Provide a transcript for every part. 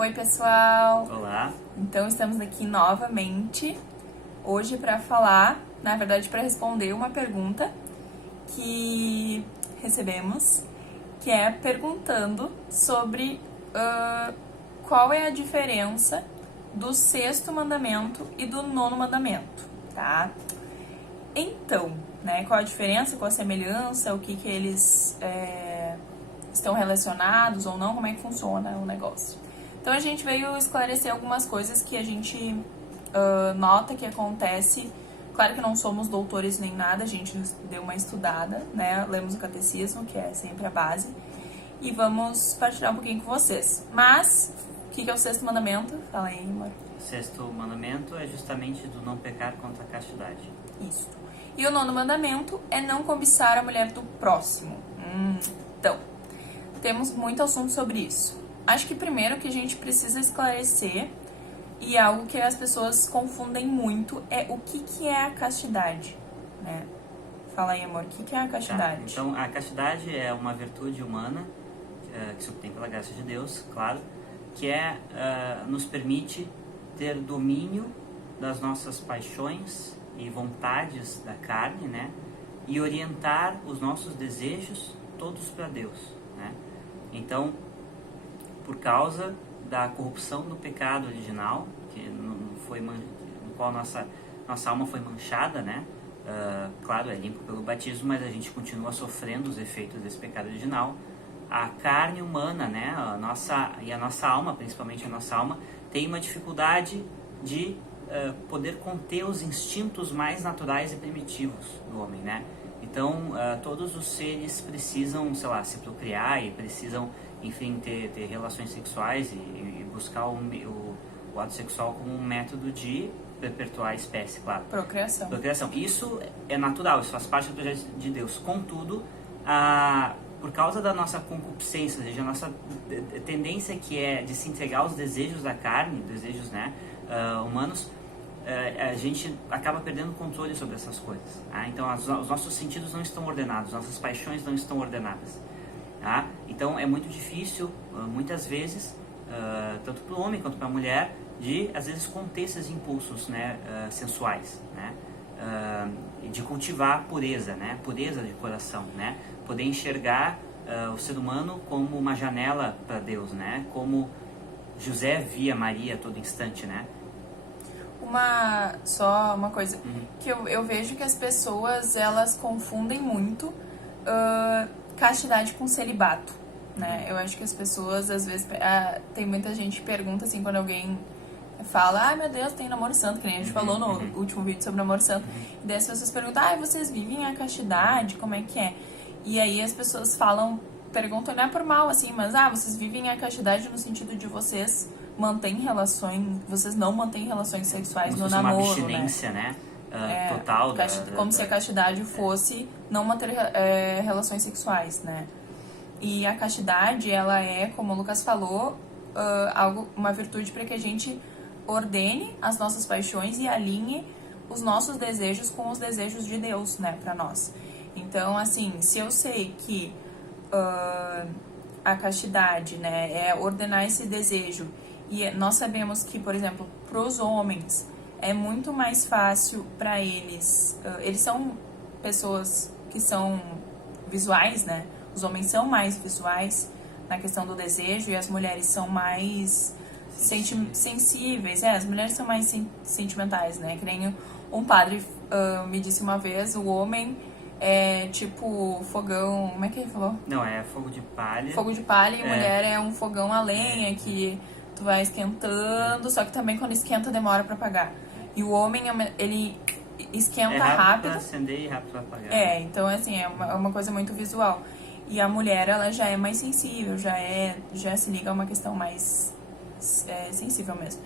Oi, pessoal! Olá! Então, estamos aqui novamente, hoje para falar, na verdade, para responder uma pergunta que recebemos, que é perguntando sobre qual é a diferença do sexto mandamento e do nono mandamento, tá? Então, né, qual a diferença, qual a semelhança, o que eles estão relacionados ou não, como é que funciona o negócio. Então, a gente veio esclarecer algumas coisas que a gente nota que acontece. Claro que não somos doutores nem nada, a gente deu uma estudada, né? Lemos o catecismo, que é sempre a base, e vamos partilhar um pouquinho com vocês. Mas, o que é o sexto mandamento? Fala aí, amor. O sexto mandamento é justamente do não pecar contra a castidade. Isso. E o nono mandamento é não cobiçar a mulher do próximo. Então, temos muito assunto sobre isso. Acho que primeiro que a gente precisa esclarecer, e algo que as pessoas confundem muito, é o que é a castidade, né? Fala aí, amor, o que é a castidade? Tá. Então, a castidade é uma virtude humana, que se obtém pela graça de Deus, claro, que nos permite ter domínio das nossas paixões e vontades da carne, né? E orientar os nossos desejos todos para Deus, né? Então, por causa da corrupção do pecado original, no qual nossa alma foi manchada, né? Claro, é limpo pelo batismo, mas a gente continua sofrendo os efeitos desse pecado original. A carne humana, né? A nossa alma, principalmente a nossa alma, tem uma dificuldade de poder conter os instintos mais naturais e primitivos do homem, né? Então, todos os seres precisam, sei lá, se procriar e precisam, enfim, ter relações sexuais e buscar o ato sexual como um método de perpetuar a espécie, claro. Procriação. Isso é natural, isso faz parte do projeto de Deus. Contudo, por causa da nossa concupiscência, ou seja, a nossa tendência que é de se entregar aos desejos da carne, desejos, né, humanos, a gente acaba perdendo o controle sobre essas coisas. Tá? Então, os nossos sentidos não estão ordenados, nossas paixões não estão ordenadas. Tá? Então, é muito difícil, muitas vezes, tanto para o homem quanto para a mulher, de, às vezes, conter esses impulsos, né, sensuais, né? De cultivar a pureza, né? Pureza de coração, né? Poder enxergar o ser humano como uma janela para Deus, né? Como José via Maria a todo instante, né? Só uma coisa, que eu vejo que as pessoas, elas confundem muito castidade com celibato, né? Eu acho que as pessoas, às vezes, tem muita gente que pergunta, assim, quando alguém fala, meu Deus, tem namoro santo, que nem a gente falou no último vídeo sobre namoro santo, e daí as pessoas perguntam, vocês vivem a castidade, como é que é? E aí as pessoas perguntam, não é por mal, assim, mas, vocês vivem a castidade no sentido de vocês vocês não mantêm relações sexuais no namoro, uma abstinência, né? Total. Como se a castidade fosse não manter relações sexuais, né? E a castidade, ela é, como o Lucas falou, uma virtude para que a gente ordene as nossas paixões e alinhe os nossos desejos com os desejos de Deus, né, para nós. Então, assim, se eu sei que a castidade, né, é ordenar esse desejo, e nós sabemos que, por exemplo, para os homens é muito mais fácil para eles são pessoas que são visuais, né? Os homens são mais visuais na questão do desejo e as mulheres são mais sensíveis. As mulheres são mais sentimentais, né? Que nem um padre me disse uma vez, o homem é tipo fogão... Como é que ele falou? Não, é fogo de palha. Fogo de palha e mulher é um fogão a lenha que tu vai esquentando, só que também quando esquenta demora pra apagar. E o homem, ele esquenta rápido pra acender e rápido pra apagar. Então assim, é uma coisa muito visual. E a mulher, ela já é mais sensível, já se liga a uma questão mais sensível mesmo.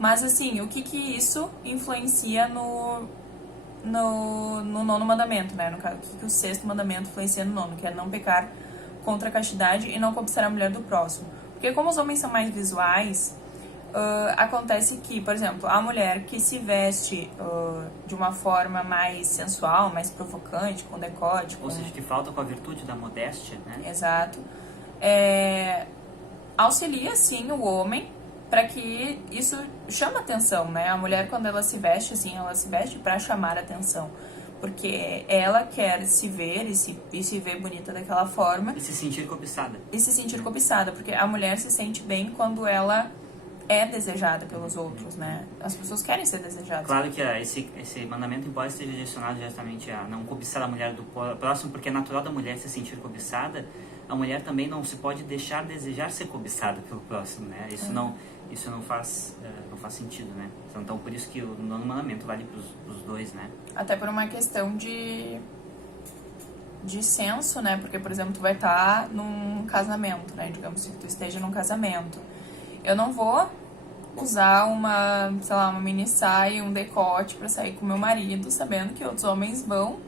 Mas assim, o que isso influencia no nono mandamento, né? No caso, o que o sexto mandamento influencia no nono, que é não pecar contra a castidade e não cobiçar a mulher do próximo. Porque como os homens são mais visuais, acontece que, por exemplo, a mulher que se veste de uma forma mais sensual, mais provocante, com decote... Ou seja, que falta com a virtude da modéstia, né? Exato. Auxilia, sim, o homem para que isso chame atenção, né? A mulher, quando ela se veste assim, ela se veste para chamar atenção. Porque ela quer se ver e se ver bonita daquela forma. E se sentir cobiçada. E se sentir cobiçada, porque a mulher se sente bem quando ela é desejada pelos outros, né? As pessoas querem ser desejadas. Claro que esse mandamento, embora esteja direcionado diretamente a não cobiçar a mulher do próximo, porque é natural da mulher se sentir cobiçada, a mulher também não se pode deixar desejar ser cobiçada pelo próximo, né? Isso não faz sentido, né? Então, por isso que o nono mandamento vale para os dois, né? Até por uma questão de senso, né? Porque, por exemplo, tu vai estar num casamento, né? Digamos que tu esteja num casamento. Eu não vou usar uma mini saia, um decote pra sair com meu marido, sabendo que outros homens vão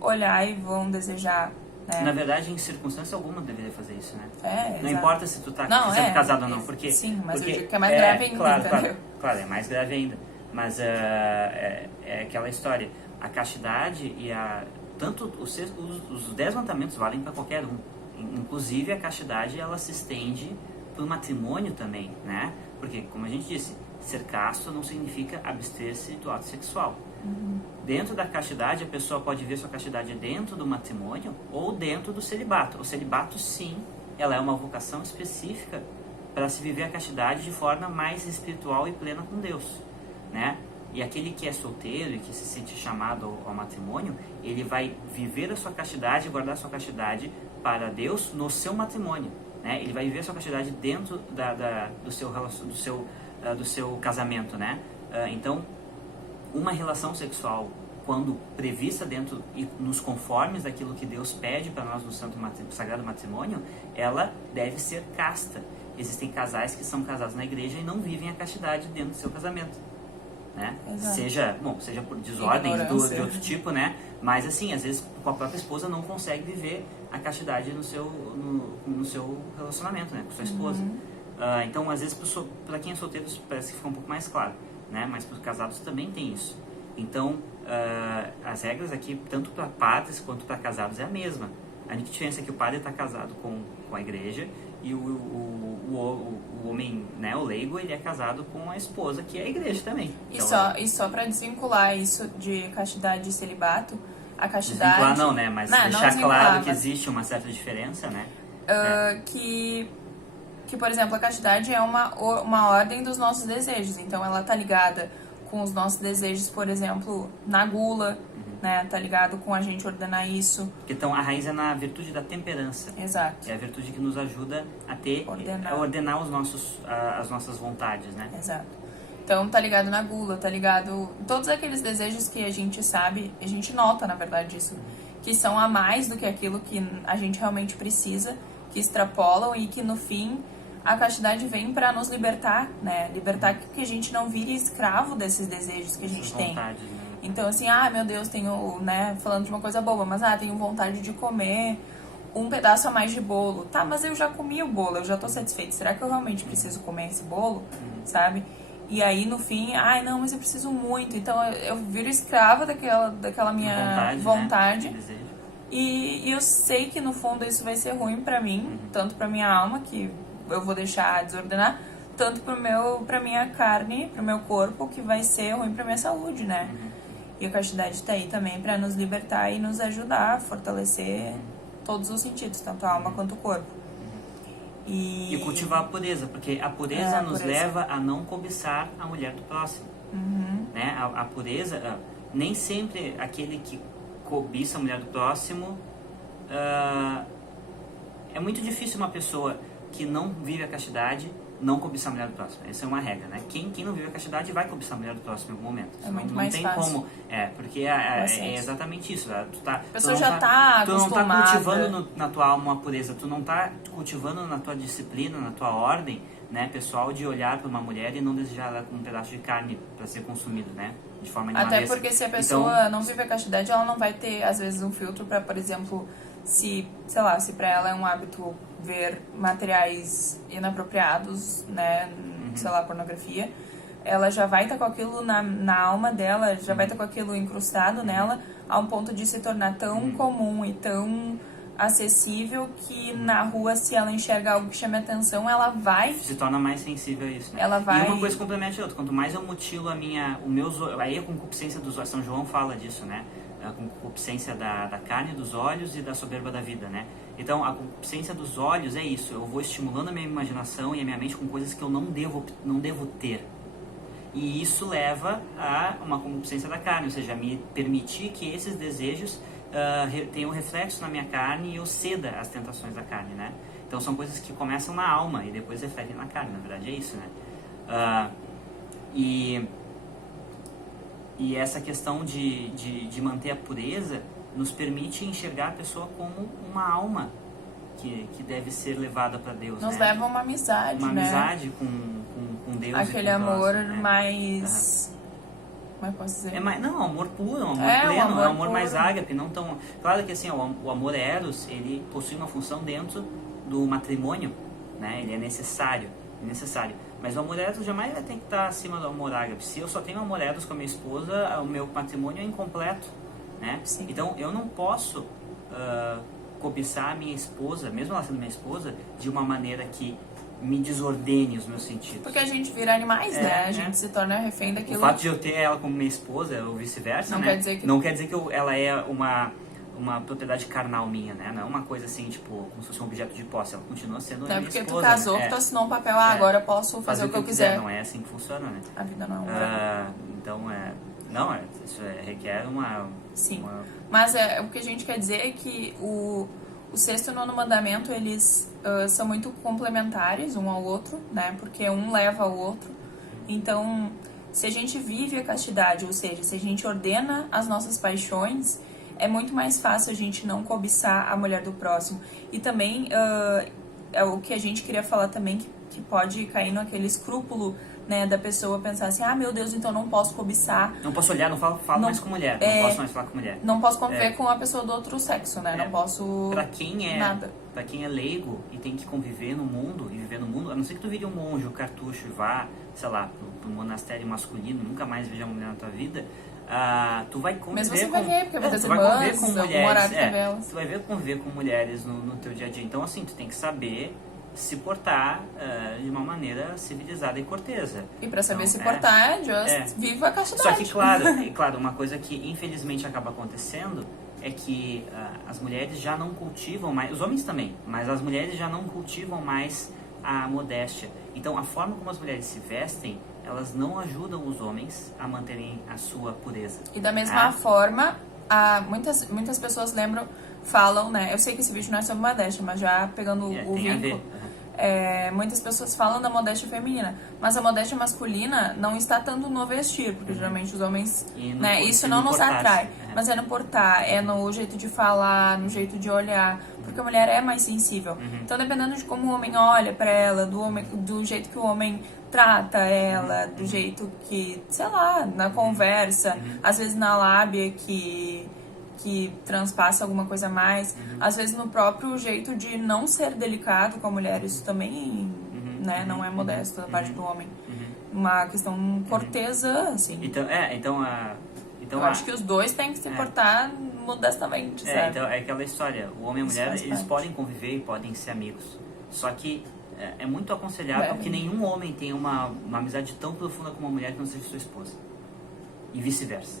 olhar e vão desejar, né? Na verdade, em circunstância alguma deveria fazer isso, né? Não Exato. importa se tu tá sendo casado ou não, porque... Sim, mas porque eu digo que é mais grave ainda, entendeu? Claro, é mais grave ainda. Mas é aquela história. A castidade e tanto os 10 mandamentos valem para qualquer um. Inclusive, a castidade, ela se estende para o matrimônio também, né? Porque, como a gente disse, ser casto não significa abster-se do ato sexual. Dentro da castidade, a pessoa pode ver sua castidade dentro do matrimônio ou dentro do celibato. O celibato, sim, ela é uma vocação específica para se viver a castidade de forma mais espiritual e plena com Deus, né? E aquele que é solteiro e que se sente chamado ao matrimônio, ele vai viver a sua castidade e guardar a sua castidade para Deus no seu matrimônio, né? Ele vai viver a sua castidade dentro do seu casamento, né? Então, uma relação sexual, quando prevista dentro e nos conformes daquilo que Deus pede para nós no Sagrado Matrimônio, ela deve ser casta. Existem casais que são casados na igreja e não vivem a castidade dentro do seu casamento, né? Seja por desordem de outro tipo, né? Mas assim, às vezes com a própria esposa não consegue viver a castidade no seu relacionamento, né? Com sua esposa. Então, às vezes, para quem é solteiro, parece que fica um pouco mais claro, né? Mas para os casados também tem isso. Então, as regras aqui, tanto para padres quanto para casados, é a mesma. A única diferença é que o padre está casado com a igreja e o homem, né, o leigo, ele é casado com a esposa, que é a igreja também. Então, e só para desvincular isso de castidade e celibato, a castidade... Desvincular não, né? Mas deixar claro que existe uma certa diferença, né? Que, por exemplo, a castidade é uma ordem dos nossos desejos. Então, ela tá ligada com os nossos desejos, por exemplo, na gula, né? Tá ligado com a gente ordenar isso. Então, a raiz é na virtude da temperança. Exato. É a virtude que nos ajuda a ordenar as nossas vontades, né? Exato. Então, tá ligado na gula, tá ligado... Todos aqueles desejos que a gente sabe, a gente nota, na verdade, isso, que são a mais do que aquilo que a gente realmente precisa, que extrapolam e que, no fim, a castidade vem para nos libertar, né? Libertar que a gente não vire escravo desses desejos que a gente tem. Vontades, né? Então, assim, meu Deus, tenho, né, falando de uma coisa boba, mas, tenho vontade de comer um pedaço a mais de bolo. Tá, mas eu já comi o bolo, eu já tô satisfeita. Será que eu realmente preciso comer esse bolo, sabe? E aí, no fim, não, mas eu preciso muito. Então, eu viro escrava daquela minha vontade. Né? E eu sei que, no fundo, isso vai ser ruim pra mim, tanto pra minha alma, que eu vou deixar desordenar, tanto pra minha carne, pro meu corpo, que vai ser ruim pra minha saúde, né? E a castidade tá aí também pra nos libertar e nos ajudar a fortalecer todos os sentidos, tanto a alma quanto o corpo. E cultivar a pureza, porque a pureza nos leva a não cobiçar a mulher do próximo. Né? A pureza, nem sempre aquele que cobiça a mulher do próximo, é muito difícil uma pessoa que não vive a castidade não cobiçar a mulher do próximo. Essa é uma regra, né? Quem não vive a castidade vai cobiçar a mulher do próximo em algum momento. Não tem fácil. como. Porque é exatamente isso. A pessoa já tá tu não tá acostumada. cultivando na tua alma uma pureza, tu não tá cultivando na tua disciplina, na tua ordem, né, pessoal, de olhar para uma mulher e não desejar ela como um pedaço de carne para ser consumido, né? De forma animalesca. Até porque se a pessoa não vive a castidade, ela não vai ter, às vezes, um filtro para, por exemplo, se pra ela é um hábito ver materiais inapropriados, né, sei lá, pornografia, ela já vai estar com aquilo na alma dela, já vai estar com aquilo incrustado nela, a um ponto de se tornar tão comum e tão acessível que na rua, se ela enxerga algo que chame atenção, ela vai... Se torna mais sensível a isso, né? Ela vai... E uma coisa complementa a outra. Quanto mais eu mutilo o meu olhos, aí a concupiscência dos olhos, São João fala disso, né? A concupiscência da carne, dos olhos e da soberba da vida, né? Então, a concupiscência dos olhos é isso. Eu vou estimulando a minha imaginação e a minha mente com coisas que eu não devo ter. E isso leva a uma concupiscência da carne, ou seja, me permitir que esses desejos tenham reflexo na minha carne e eu ceda às tentações da carne, né? Então são coisas que começam na alma e depois refletem na carne, na verdade é isso, né? E essa questão de manter a pureza nos permite enxergar a pessoa como uma alma que deve ser levada para Deus, nos né? leva a uma amizade, uma né? amizade com Deus. Aquele e com amor nós, né? mais... Como é que eu posso dizer? Não, amor puro, amor um pleno, amor amor puro. mais ágape, não tão... Claro que assim, o amor eros, ele possui uma função dentro do matrimônio, né? Ele é necessário. Mas o amor eros jamais vai ter que estar acima do amor ágape. Se eu só tenho amor eros com a minha esposa, o meu matrimônio é incompleto, né? Sim. Então, eu não posso cobiçar a minha esposa, mesmo ela sendo minha esposa, de uma maneira que me desordene os meus sentidos. Porque a gente vira animais, né? A gente se torna refém daquilo. O fato de eu ter ela como minha esposa, ou vice-versa, Não né? quer dizer que... Não quer dizer que ela é uma propriedade carnal minha, né? Não é uma coisa assim, tipo, como se fosse um objeto de posse. Ela continua sendo Não é minha porque esposa. tu casou, né? que tu assinou um papel, agora eu posso fazer o que eu quiser. Não é assim que funciona, né? A vida não é Então, isso requer uma... Sim. Mas o que a gente quer dizer é que o sexto e o nono mandamento, eles são muito complementares um ao outro, né? Porque um leva ao outro. Então, se a gente vive a castidade, ou seja, se a gente ordena as nossas paixões, é muito mais fácil a gente não cobiçar a mulher do próximo. E também, é o que a gente queria falar também, que pode cair naquele escrúpulo, né, da pessoa pensar assim, meu Deus, então não posso cobiçar. Não posso olhar, não falo mais com mulher. Não posso mais falar com mulher. Não posso conviver com a pessoa do outro sexo, né? Não posso... Pra quem nada. Pra quem é leigo e tem que conviver no mundo, e viver no mundo, a não ser que tu vire um monge, um cartucho e vá, sei lá, pro monastério masculino, nunca mais veja uma mulher na tua vida, tu vai conviver mesmo assim vai ver, porque vai ter tu vai conviver com mulheres, tu vai conviver com mulheres no teu dia a dia. Então, assim, tu tem que saber se portar de uma maneira civilizada e cortesa. E pra saber então, se portar, viva a castidade. Só que, claro, uma coisa que infelizmente acaba acontecendo é que as mulheres já não cultivam mais, os homens também, mas as mulheres já não cultivam mais a modéstia. Então, a forma como as mulheres se vestem, elas não ajudam os homens a manterem a sua pureza. E da mesma forma, muitas pessoas falam, né? Eu sei que esse vídeo não é sobre modéstia, mas já pegando o vínculo. Muitas pessoas falam da modéstia feminina, mas a modéstia masculina não está tanto no vestir, porque geralmente os homens, né, isso não nos atrai, mas é no portar, é no jeito de falar, no jeito de olhar, porque a mulher é mais sensível. Então, dependendo de como o homem olha pra ela, do jeito que o homem trata ela, do jeito que, sei lá, na conversa, às vezes na lábia que transpassa alguma coisa a mais, às vezes no próprio jeito de não ser delicado com a mulher, isso também, né, não é modesto da parte do homem. Uma questão cortesã, assim. Então, eu acho que os dois têm que se portar modestamente, sabe? Então, é aquela história, o homem e a mulher, eles podem conviver e podem ser amigos, só que é muito aconselhável que nenhum homem tenha uma amizade tão profunda com uma mulher que não seja sua esposa, e vice-versa,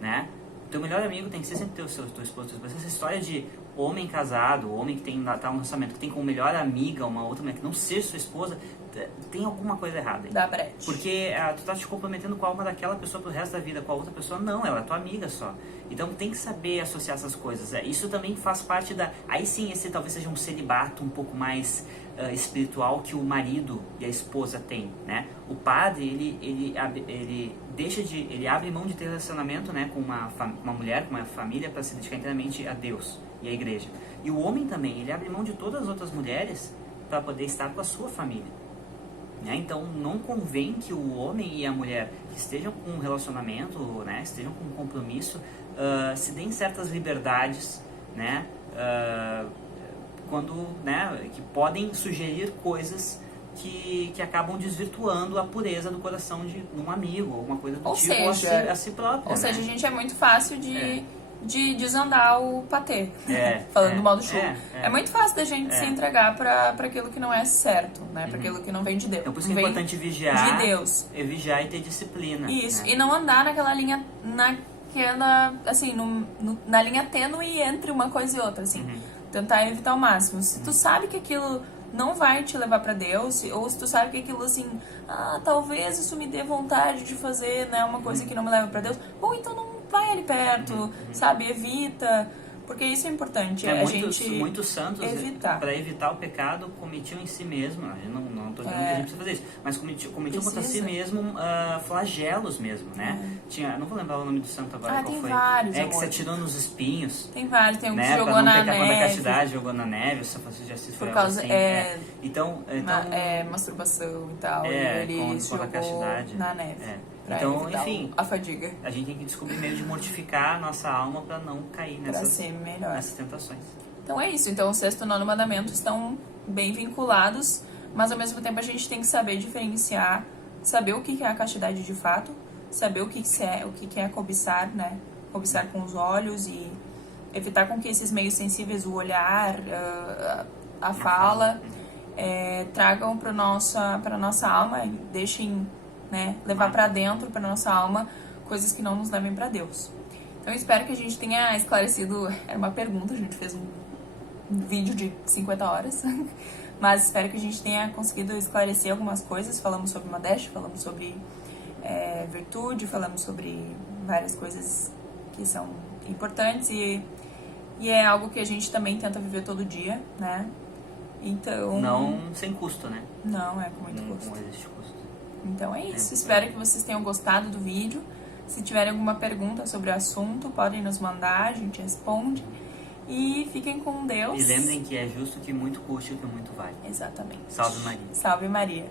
né? O teu melhor amigo tem que ser sempre tua esposa. Essa história de homem casado, homem que tá num relacionamento, que tem como melhor amiga uma outra mulher que não seja sua esposa, tem alguma coisa errada aí. Dá brete. Porque tu tá te comprometendo com a alma daquela pessoa pro resto da vida, com a outra pessoa não, ela é tua amiga só. Então tem que saber associar essas coisas. Isso também faz parte da... Aí sim, esse talvez seja um celibato um pouco mais espiritual que o marido e a esposa têm, né? O padre, ele abre mão de ter relacionamento, né, com uma mulher, com uma família, para se dedicar inteiramente a Deus e à igreja. E o homem também, ele abre mão de todas as outras mulheres para poder estar com a sua família. Né? Então, não convém que o homem e a mulher que estejam com um relacionamento, né, estejam com um compromisso, se deem certas liberdades, né, que podem sugerir coisas que acabam desvirtuando a pureza do coração de um amigo, ou uma coisa do tipo, seja, a si próprio. Ou seja, a gente é muito fácil de de desandar o patê. É, Falando é, do modo chulo. é, é. É muito fácil da gente É. se entregar pra aquilo que não é certo, né? Pra aquilo que não vem de Deus. Então, por isso Não que é vem importante vigiar. de Deus. É vigiar e ter disciplina. Isso, né? e não andar naquela linha, assim, na linha tênue entre uma coisa e outra, assim. Tentar evitar ao máximo. Se tu sabe que aquilo não vai te levar pra Deus, ou se tu sabe que aquilo, assim, talvez isso me dê vontade de fazer, né, uma coisa que não me leva pra Deus, bom, então não vai ali perto, sabe, evita, porque isso é importante, Muitos santos, evitar. para evitar o pecado, cometiam em si mesmo, eu não estou dizendo que a gente precisa fazer isso, mas cometiam contra si mesmo flagelos mesmo, né? Tinha, não vou lembrar o nome do santo agora, qual tem foi. vários, Que se atirou nos espinhos. Tem vários, tem um que Né? jogou pra não na pecar contra a neve, castidade, jogou na neve, se você já assistiu por algo causa, assim. Então, masturbação e tal, e ele contra a jogou castidade. na neve. Pra Então, evitar enfim, a fadiga. a gente tem que descobrir meio de mortificar a nossa alma para não cair Pra ser melhor. nessas tentações. Então é isso. Então o sexto e o nono mandamento estão bem vinculados, mas ao mesmo tempo a gente tem que saber diferenciar, saber o que é a castidade de fato, saber o que é cobiçar, né? Cobiçar com os olhos e evitar com que esses meios sensíveis, o olhar, a fala, tragam para nossa alma e deixem, né, levar para dentro, para nossa alma, coisas que não nos levem para Deus. Então eu espero que a gente tenha esclarecido. Era uma pergunta, a gente fez um vídeo de 50 horas, mas espero que a gente tenha conseguido esclarecer algumas coisas. Falamos sobre modéstia, falamos sobre virtude, falamos sobre várias coisas que são importantes e é algo que a gente também tenta viver todo dia, né? Então... Não sem custo, né? Não, é com muito custo. Não existe custo. Então é isso. Espero que vocês tenham gostado do vídeo. Se tiverem alguma pergunta sobre o assunto, podem nos mandar, a gente responde. E fiquem com Deus. E lembrem que é justo que muito custe o que muito vale. Exatamente. Salve Maria. Salve Maria.